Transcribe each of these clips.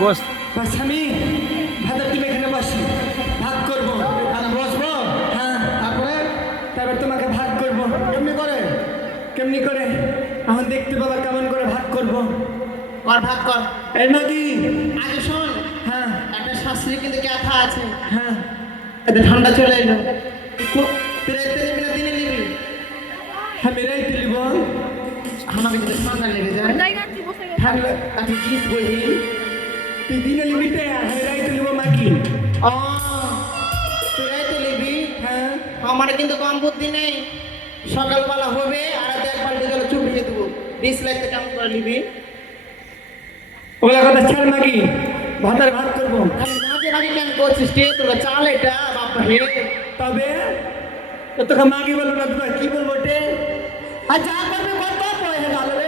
বস। স্বামী ভাত তুমি এখানে বসো, ভাত করবো। আমি বসবো। হ্যাঁ, তারপর তোমাকে ভাত করবো। কেমনি করে? কেমনি করে এখন দেখতে পাবা কেমন করে ভাত করবো। কর ভাত কর। এই নাকি? আগে শোন, হ্যাঁ একটা শাস্ত্রী কিন্তু ক্যাথা আছে। হ্যাঁ, এতে ঠান্ডা চলে এলো। তুই রাইতে নিবি না দিনে নিবি? আমি রাইতে নিব। আমাকে কিন্তু ঠান্ডা লেগে যায়। ঠান্ডা তাকে জিনিস বলি তুই দিনে নিবিতে, আমি রাইতে নিব মাকি। ও তুই রাইতে নিবি? হ্যাঁ, আমার কিন্তু কম বুদ্ধি নেই। সকালবেলা হবে আর রাতে এক বালতি জলে চুপিয়ে দেবো। ডিস লাইতে কেমন করে নিবি? ওগুলা কথা ছাড় মাকি, ভাতের ভাত করবো। আমি মাঝে মাঝে কেন করছিস রে? তোর চাল এটা বাবা হে। তবে তো তোকে মাগি বলবো না, তোকে কি বলবো টে? আর যা করবে কত হয়ে গেল রে।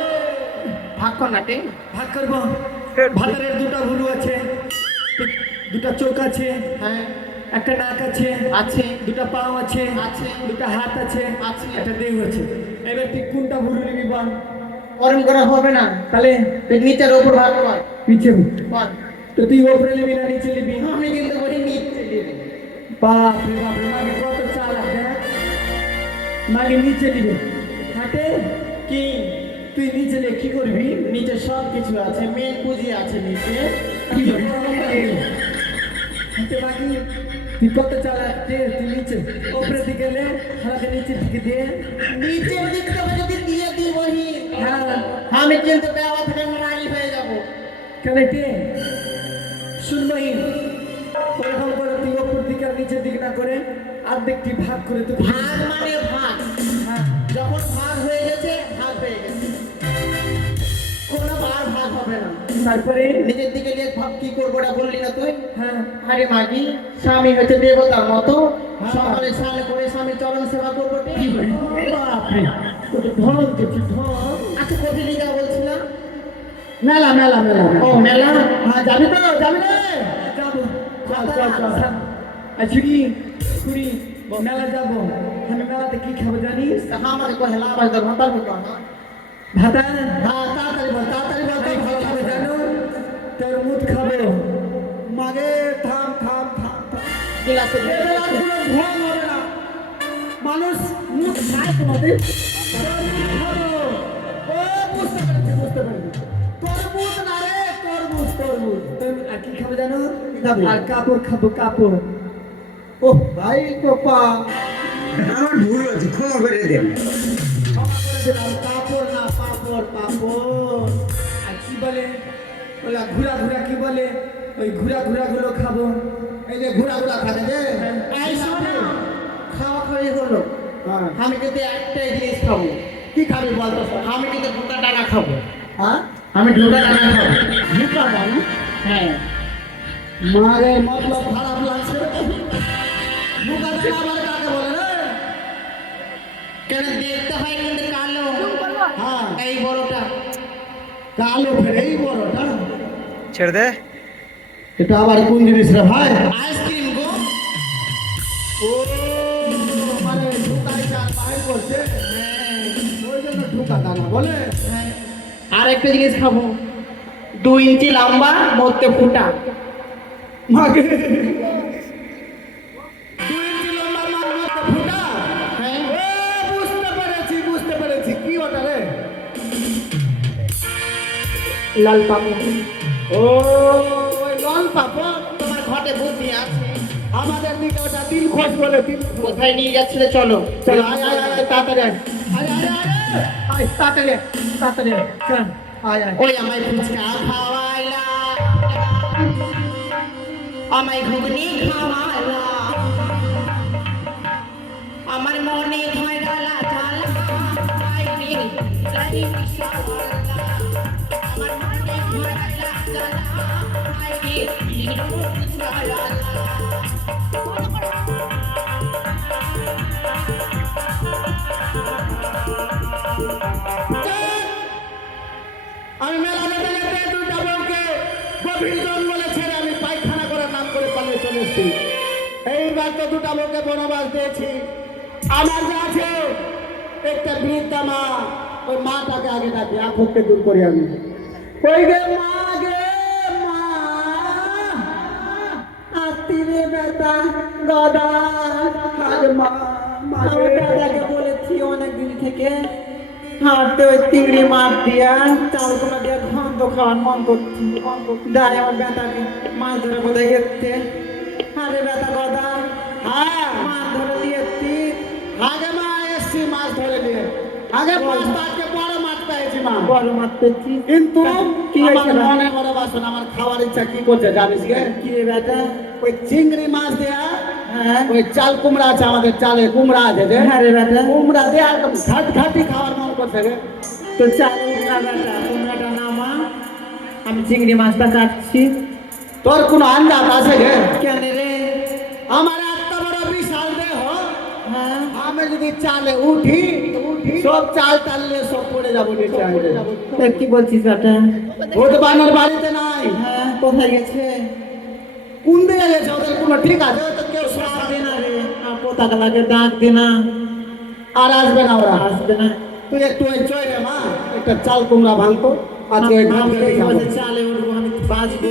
ভাগ কর না টে। ভাত করবো। ভাতের দুটা ভুরু আছে, দুটা চোখ আছে, হ্যাঁ একটা নাক আছে, আছে দুটা পাও আছে, আছে দুটা হাত আছে, আছে। একটা দেহ আছে। এবার তুই কোনটা ভুরু নিবি বল? গরম করা হবে না। তাহলে তুই নিচের ওপর ভাগ কর। নিচে বল। তো তুই ওপরে নিবি না নিচে নিবি? আমি কিন্তু বলি নিচে নিবি। বাপরে বাপরে, মাগে কত চাল আছে। মাগে নিচে নিবে হাটে কি? তুই নিচে নিয়ে কি করবি? নিচে সব কিছু আছে, মেন পুঁজি আছে নিচে। কি হাতে মাগি তুই কত চাল আছে? তুই নিচে ওপরে দিকে নে, হাতে নিচের দিকে দে। নিচের দিক থেকে যদি দিয়ে দিই বহি, হ্যাঁ, আমি কিন্তু দেওয়া থেকে নারাজি হয়ে যাব। কেন কে শুনবই? ওরকম করে তুই ওপর দিকে আর নিচের দিকে না করে অর্ধেকটি ভাগ করে তুই ভাগ মানে ভাগ। হ্যাঁ, যখন ভাগ হয়ে গেছে ভাগ হয়ে গেছে, কোনো বার ভাগ হবে না। তারপরে নিজের দিকে নিয়ে ভাব কি করবো ওটা বললি না তুই? হ্যাঁ, আরে মাগি, স্বামী হচ্ছে দেবতার মতো। সকালে স্নান করে স্বামী চরণ সেবা করবো। বাপরে কত ধন দেখছি, ধন। আচ্ছা কোথায় নিয়ে যাওয়া বলছিলাম? মেলা মেলা মেলা ও মেলা। হ্যাঁ, যাবি তো? যাবি রে? যাবো, চল চল চল। ছুরি ছুরি মেলা যাবো। আমি মেলাতে কি খাবো জানিস? আমাকে কহে লাভ আছে, ভাতার মতো ভাতা। হ্যাঁ তাড়াতাড়ি বল, তাড়াতাড়ি বল। আমি কি খাবো জানো? তরমুজ খাবো। মাগে থাম থাম থাম থাম। গিলাসে এ বেলা কোনো ঘুম হবে না, মানুষ মুখ খায় তোমাদের। তরমুজ খাবো। ও বুঝতে পেরেছি, বুঝতে পেরেছি। তরমুজ না রে, তরমুজ তরমুজ। আর কি খাবো জানো? খাবি? আর কাপড় খাবো, কাপড়। ও ভাই কোপা, আমার ভুল হচ্ছে, ক্ষমা করে দেন। ক্ষমা করে দিলাম। কাপড় না, পাপড় পাপড়। আর কি বলে ওলা ঘুরা ঘুরা, কি বলে ওই ঘুরা ঘুরা গুলো খাবো। এই যে ঘোরা ঘোরা খাবে রে। এই শোনো, খাওয়া খাওয়াই হলো। আমি কিন্তু একটাই জিনিস খাবো। কি খাবি বল তো? আমি কিন্তু ঢোকা ডানা খাবো। হ্যাঁ, আমি ঢোকা ডানা খাবো। ঢুকা দাও। হ্যাঁ মারে মতলব খারাপ লাগছে রে। ঢুকা দাও আবার কাকে বলে রে? কেন দেখতে হয় কিন্তু কালো। হ্যাঁ, এই বড়টা কালো ফের এই বড়টা। ছেড়ে দে। এটা আবার কোন জিনিস রে ভাই? আইসক্রিম গো। ও মানে ঢুকাই চাল বাইর করছে, ওই জন্য ঢুকা দানা বলে। হ্যাঁ। আর একটা জিনিস খাবো, 2 ইঞ্চি লম্বা, মধ্যে ফুটা। মাগে 2 ইঞ্চি লম্বা মার মতো ফুটা। হ্যাঁ ও বুঝতে পেরেছি, বুঝতে পেরেছি। কি ওটা রে? লাল পাপড়। ও ওই লাল পাপড়। তোমার ঘটে বুদ্ধি আছে। আমাদের দিকে ওটা দিল খোঁজ বলে, দিল খোঁজ। কোথায় নিয়ে যাচ্ছিলে চলো। চল আয় আয় আয় তাড়াতাড়ি আয়। আয় আয় আয় আয় তাড়াতাড়ি আয়, তাড়াতাড়ি আয়। চল আয় আয়। ওই আমায় ফুচকা খাওয়াইলা, আমায় ঘুগনি খাওয়াইলা, আমার মনে ধয়রালা জ্বালা, আইনি জানি বিশালা, আমার মনে ধয়রালা জ্বালা, আইনি বিশালা। আমি মেলা যেতে যেতে দুইটা বউকে গভীর জঙ্গলে ছেড়ে আমি পায়খানা করার নাম করে পালিয়ে চলে এসেছি। এইবার তো দুটা বউকে বনবাস দিয়েছি। আমার যা আছে একটা বৃদ্ধা মা, ওই মাটাকে আগে ডাকি, আপদকে দূর করি আমি। ওই গে মা, গে মা, বেটা গদা আরে মা আমার দাদাকে বলেছি অনেকদিন থেকে হাঁটতে ওই চিংড়ি মাছ দিয়া চাল কোনা দিয়া ঘন্ট খাওয়ার মন করছি দাঁড়ে আমার বেটাকে মাছ ধরে কোথায় গেছে আরে বেটা গদা হ্যাঁ মাছ ধরে দিয়েছি আগে মা এসছি মাছ ধরে নিয়ে আগে মাছ আজকে বড় মাছ পেয়েছি মা বড় মাছ পেয়েছি কিন্তু কি আমার হয়েছে মনে বড় বাসন আমার খাওয়ার ইচ্ছা কি করছে জানিস কে কি রে বেটা ওই চিংড়ি মাছ দেয়া হ্যাঁ ওই চাল কুমড়া আছে আমাদের চালে কুমড়া আছে যে হ্যাঁ রে বেটা কুমড়া দিয়ে একদম ঘাট ঘাটি খাওয়ার মন করছে রে তো চাল উঠা বেটা তোমরাটা নামা আমি চিংড়ি মাছটা কাটছি তোর কোনো আন্দাজ আছে রে কেন রে আমার এত বড় বিশাল দেহ হ্যাঁ আমি যদি চালে উঠি সব চাল টাললে সব পড়ে যাবো নিচে তা কি বলছিস বেটা ভূত বানর বাড়িতে নাই হ্যাঁ কোথায় গেছে কোন দিকে গেছে ওদের কোনো ঠিক আছে তো কেউ ডাক দে না রে আর পোতাকা লাগে ডাক দে না আর আসবে না ওরা আসবে না তুই একটু ওই চই রে মা একটা চাল কুমড়া ভাঙতো আজকে ওই ঘাট ঘাটি খাবো। চালে উঠবো আমি বাঁচবো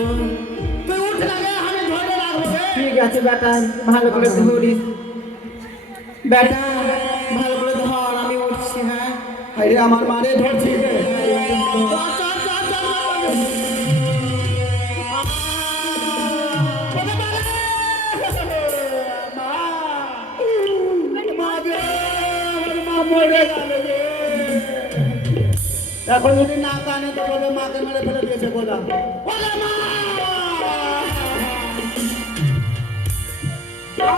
তুই উঠ লাগে আমি ধরে রাখবো রে। ঠিক আছে বেটা ভালো করে ধরিস বেটা ভালো করে ধর আমি উঠছি হ্যাঁ আরে আমার মারে ধরছি রে চল, চল, চল, চল, চল। মা, মা রে, আমার মা মরে গেল রে। এখন যদি না কানে তো বলে মাকে মেরে ফেলে দিয়েছে কোথা ওরে মা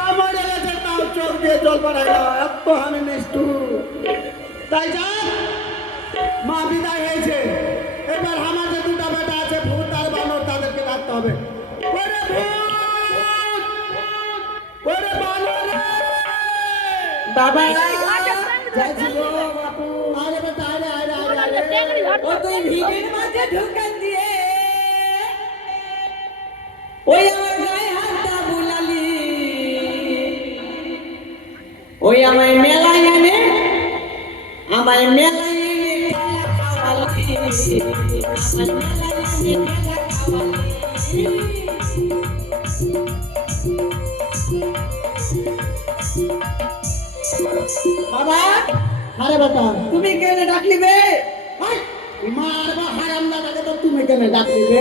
আমার গেছে তাও চোখ দিয়ে জল পড়াই না এত আমি নিষ্ঠুর তাই যা মা বিদায় হয়েছে এবার আমার যে দুটা বেটা আছে ভূত আর বানর তাদেরকে রাখতে হবে ওরে ভূত ওরে বানর রে! বাবা যাইছিল বাপু আরে বেটা আরে আরে আরে আরে ও তুই ভিড়ের মাঝে ঢুকান দিয়ে ওই আমার গায়ে হাতটা বুলালি ওই আমায় মেলায় এনে আমায় মেলায় এনে খেলা খাওয়ালি আমায় মেলায় এনে খেলা খাওয়ালি বাবা আরে বেটা তুমি কেন ডাকলি বে হাই মারবা হারামদাদাকে তো তুমি কেন ডাকলি রে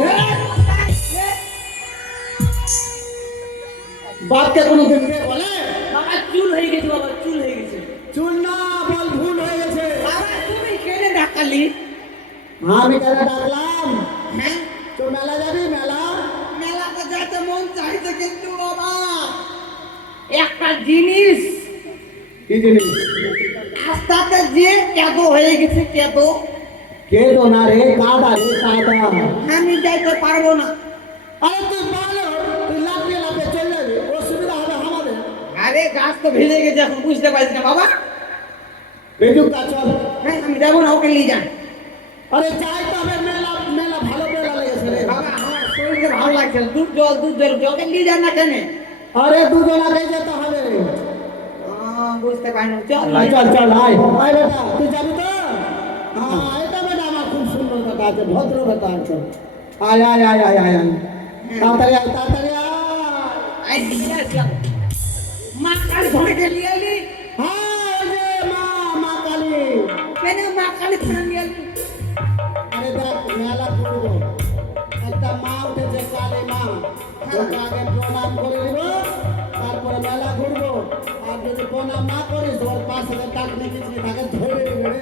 বাপকে কোনো দিন রে বলে বাবা চুল হয়ে গেছে বাবা চুল হয়ে গেছে চুল না বল ভুল হয়ে গেছে বাবা তুমি কেন ডাকালি আমি কেন ডাকলাম হ্যাঁ তো মেলা যাবি মেলা মেলাতে যেতে মন চাইছে কিন্তু বাবা একটা জিনিস কি জিনিস রাস্তাতে যে কেদো হয়ে গেছে কেদো কে তো না রে কাদা রে কাদা আমি যাইতে পারবো না আরে তুই ভালো তুই লাফিয়ে লাফিয়ে চলে যাবি অসুবিধা হবে আমাদের আরে গাছ তো ভেজে গেছে এখন বুঝতে পারছি না বাবা বেজুকা চল হ্যাঁ আমি যাবো না ওকে নিয়ে যান আরে যাই তো হবে মেলা মেলা ভালো মেলা লেগেছে রে বাবা আমার শরীরটা ভালো লাগছে না। দুধ জল ওকে নিয়ে যান না কেন আরে দুজন আগে যেতে হবে বুঝতে পারি না চল চল চল আয় আয় বেটা তুই যাবি তো হ্যাঁ এটা বেটা আমার খুব সুন্দর বেটা আছে ভদ্র বেটা আছে আয় আয় আয় আয় আয় আয় তাড়াতাড়ি আয় তাড়াতাড়ি আয় আই দিয়ে চল মা কালী ধরে নিয়ে এলি হ্যাঁ ওই যে মা কালী কেন মা কালী ধরে নিয়ে এলি আরে দেখ মেলা করবো একটা মা উঠেছে কালী মা ওকে আগে প্রণাম করে দিব তারপরে মেলা ঘুরবো আর যদি প্রণাম না করিস ওর পাশে টাকনি কিছু তাকে ধরে দিবে রে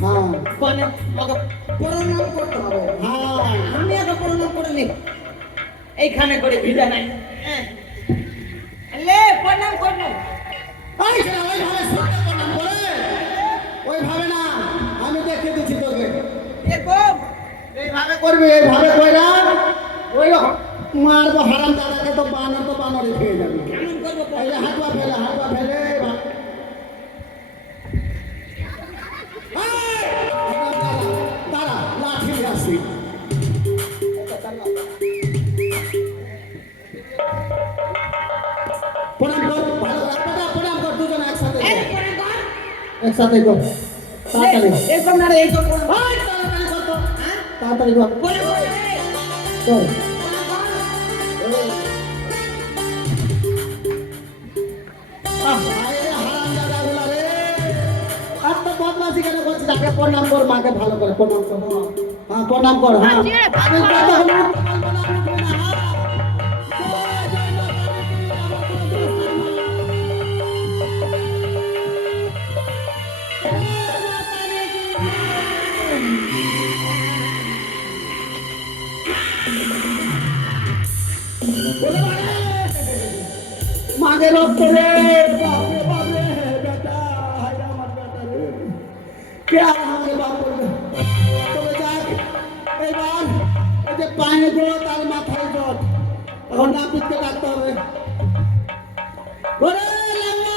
হ্যাঁ মানে ওকে প্রণাম করতে হবে হ্যাঁ আমি আগে প্রণাম করে নি এইখানে করে ভিজা নাই লে প্রণাম করবো ওই ছেলে ওইভাবে সত্যি প্রণাম করে ওইভাবে না আমি দেখে দিচ্ছি তোকে এরকম এইভাবে করবি এইভাবে কইরা ওই মারবো হারাম দাদাকে তো বানর খেয়ে যাবে কেমন করবো এই যে হাতবা ফেলে এইভাবে। দাঁড়া লাঠি নিয়ে আসি প্রণাম কর ভালো করে প্রণাম কর দুজন একসাথে একসাথে কর তাড়াতাড়ি এরকম না রে এরকম ওই, তাড়াতাড়ি কর তো। তাড়াতাড়ি কর কর হারামজাদাগুলা রে, এত বদমাশি কেন করছিস? আগে প্রণাম কর মাকে, ভালো করে প্রণাম কর। হ্যাঁ প্রণাম কর। হ্যাঁ আমি কথা বলবো না, বলবো না, বলবো না, হ্যাঁ। মাকে রক্ত রে, বাপরে বাপরে, বেটা, হায় আমার বেটা রে। কে আমাকে বাপ করবে? তবে যাক, এবার এই যে পায়ে জোর তার মাথায় জোর, এখন না পিঠকে ডাকতে হবে। ওরে লাঙ্গা!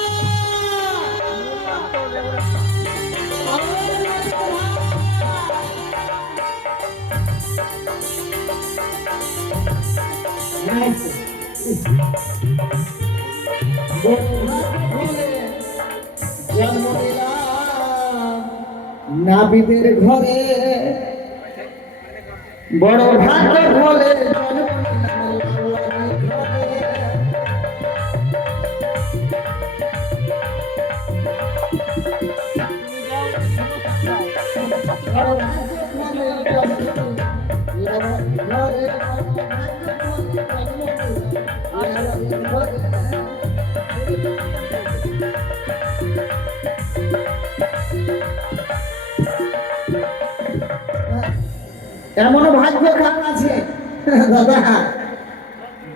জন্ম দিলাম নাবিদের ঘরে, বড় ভাগ্য বলে জন্ম দিলাম ঘরে। বড় ভাগ্য বলে জন্ম দিলাম ঘরে, এমন ভাগ্যবান আছে দাদা,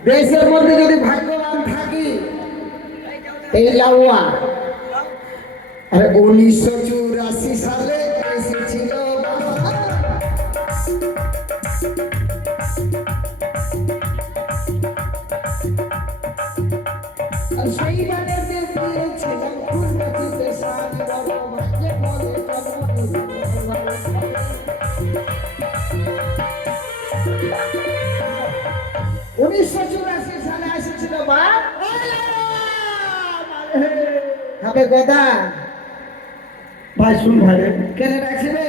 দেশের মধ্যে যদি ভাগ্যবান থাকি এই লাউয়া। আরে 1984 সালে এসেছিল সেই গানের দিয়েছিলাম ফুলগাছিতে সারি, বড় ভাগ্যে বলে জন্ম দিলাম। 1984 সালে এসেছিল বাপ। হবে গদা ভাই, শুন ভাই, কেন রাখছিবে?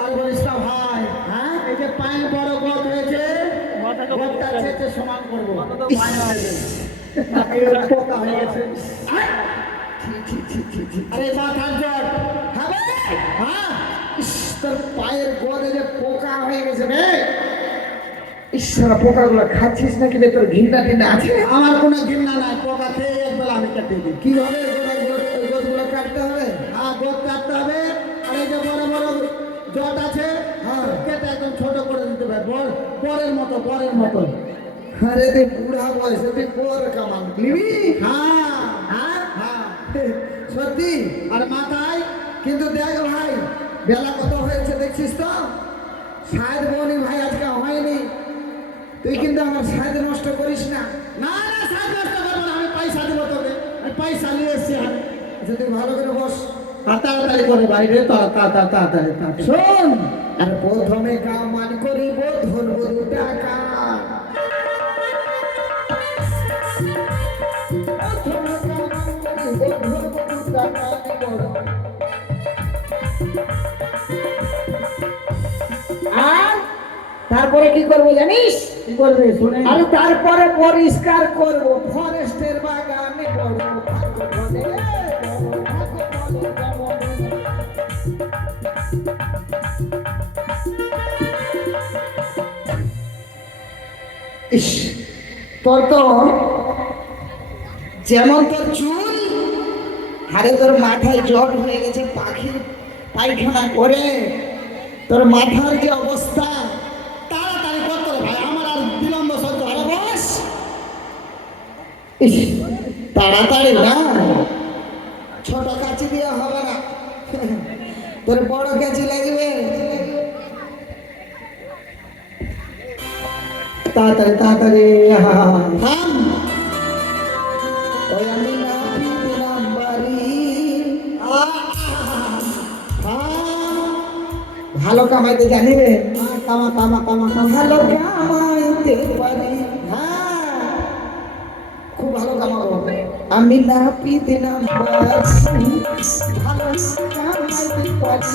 আর বলিস না ভাই, হ্যাঁ এই যে পায়ে বড় গদ হয়েছে, গদটা চেয়ে সমান করবো। পোকা হয়ে গেছে। আরে মাথার জ্বর হবে, হ্যাঁ তোর পায়ের গদে যে পোকা হয়ে গেছে রে। ঈশ্বরা, পোকাগুলো খাচ্ছিস নাকি রে? তোর ঘৃণা টিনা আছে? আমার কোনো ঘৃণা নাই, পোকা খেয়ে একবেলা আমি কাটিয়ে দিই। কিভাবে গোদগুলো কাটতে হবে? হ্যাঁ গোদ কাটতে হবে। আর এই যে বড় বড় জট আছে, হ্যাঁ কেটে একদম ছোট করে দিতে হবে, বরের মতো, বরের মতো। আরে তুই বুড়া বয়সে তুই বর কামান নিবি? হ্যাঁ হ্যাঁ হ্যাঁ সত্যি। আর মাথায় কিন্তু দেখ ভাই, বেলা কত হয়েছে দেখছিস তো? শায়দ বনি ভাই আজকে হয়নি, তুই কিন্তু আমার সাইড নষ্ট করিস না। না না, সাইড নষ্ট করবো না, আমি পয়সা দিব তোকে, আমি পয়সা নিয়ে এসছি। আচ্ছা তুই ভালো করে বস, তাড়াতাড়ি করে বাইরে, তাড়াতাড়ি শোন। আর প্রথমে কামান করিব, ধরবো 2 টাকা। প্রথমে কামান করিব, ধরবো 2 টাকা। আর তারপরে কি করবো জানিস? কি করবে শুনে? আরে তারপরে পরিষ্কার করবো, ফরেস্টের বাগানে করবো। ইস, তোর তো যেমন তোর চুল, আরে তোর মাথায় জ্বর হয়ে গেছে পাখির পায়খানা করে, তোর মাথার যে অবস্থা। তাড়াতাড়ি করতে ভাই, আমার আর বিলম্ব সহ্য হয় না। বস তাড়াতাড়ি না, ছোট কাঁচি দিয়ে হবে না, তোর বড় কাঁচি লাগবে। তাড়াতাড়ি তাড়াতাড়ি থাম। ওই আমি না দিলাম বাড়ি, ভালো কামাইতে জানি রে, কামা কামা কামা কামা, ভালো কামাইতে পারি। হ্যাঁ খুব ভালো কামাবো। আমি না পিতে না বাসি, ভালো কামাইতে পারি।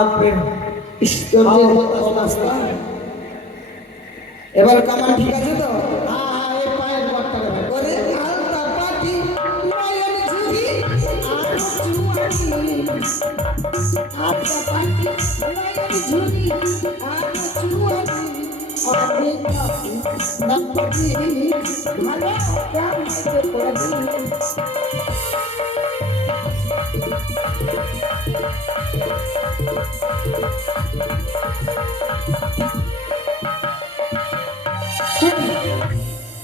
বাপরে ইস, তোর যে অবস্থা। এবার কামান ঠিক আছে তো? হ্যাঁ এই পায়ের বটটা ভাই ওরে আলতা পাটি নয়ন ঝুরি আর চুয়ানি আলতা পাটি নয়ন ঝুরি আর চুয়ানি আরে কাপি নাপতি ভালো কামাইতে পারি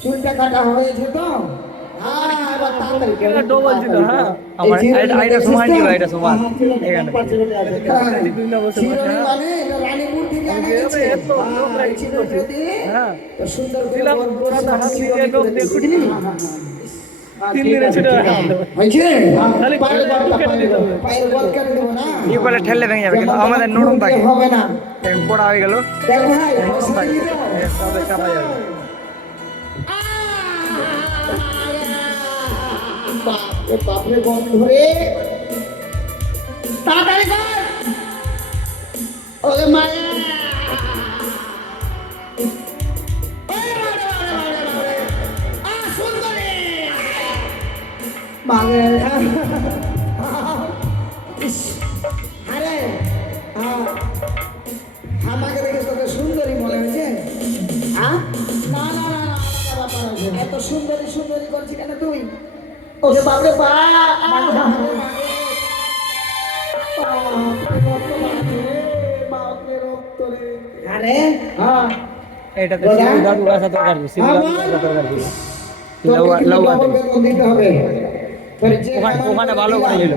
চুলটা কাটা হয়েছে তো? হ্যাঁ, এবার তাড়াতাড়ি এটা ডবল ছিল, হ্যাঁ। আমার এই চিরুনি এটা সমান ছিল, এটা সমান। হ্যাঁ, চিরুনি এখানে। পাঁচ চিরুনি আছে। হ্যাঁ, চিরুনিটা বসে চিরুনি বসে, হ্যাঁ। মানে এটা রানীপুর থেকে আনা এই যে গেছে। এত লোক হ্যাঁ, রাখি চিরুনি করছে। দিয়ে হ্যাঁ। তো সুন্দর করে দিলাম, বড় বড় পুরাটা হাত চিরুনি দিয়ে লোক করে দিয়ে দিয়েছি। কুটিনি। হ্যাঁ, হ্যাঁ, হ্যাঁ। তিন দিনে ছিল। হয়েছে? হ্যাঁ, খালি পায়ের কেটে বলটা, কেটে দিতে হবে। পায়ের বল কেটে দেবো না? ই বলে ঠেললে ভেঙে যাবে, কিন্তু যেমন আমাদের তেমন নরম থাকে। হবে না। পড়া হয়ে গেল, দেখো ভাই, নরম পয়সা থাকে, দিয়ে দাও। তবে চাপা যাবে। বাপরে বাপরে বন্ধ রে তাড়াতাড়ি কর ওরে মায়া মাগে আরে আমাকে দেখে তোকে সুন্দরী মনে হয়েছে হ্যাঁ না না না না আলাদা ব্যাপার আছে। এত সুন্দরী সুন্দরী করছি কেন তুই ওকে বাপরে আরে হ্যাঁ এটাতে দাদা? সিলদা দুগাছা তরকারি, সিলদা আমার? দুগাছা তরকারি। তোকে কিন্তু লাউ double বেতন দিতে হবে তোর যে ওখানে আমার ভালো করে দিলাম, দিল।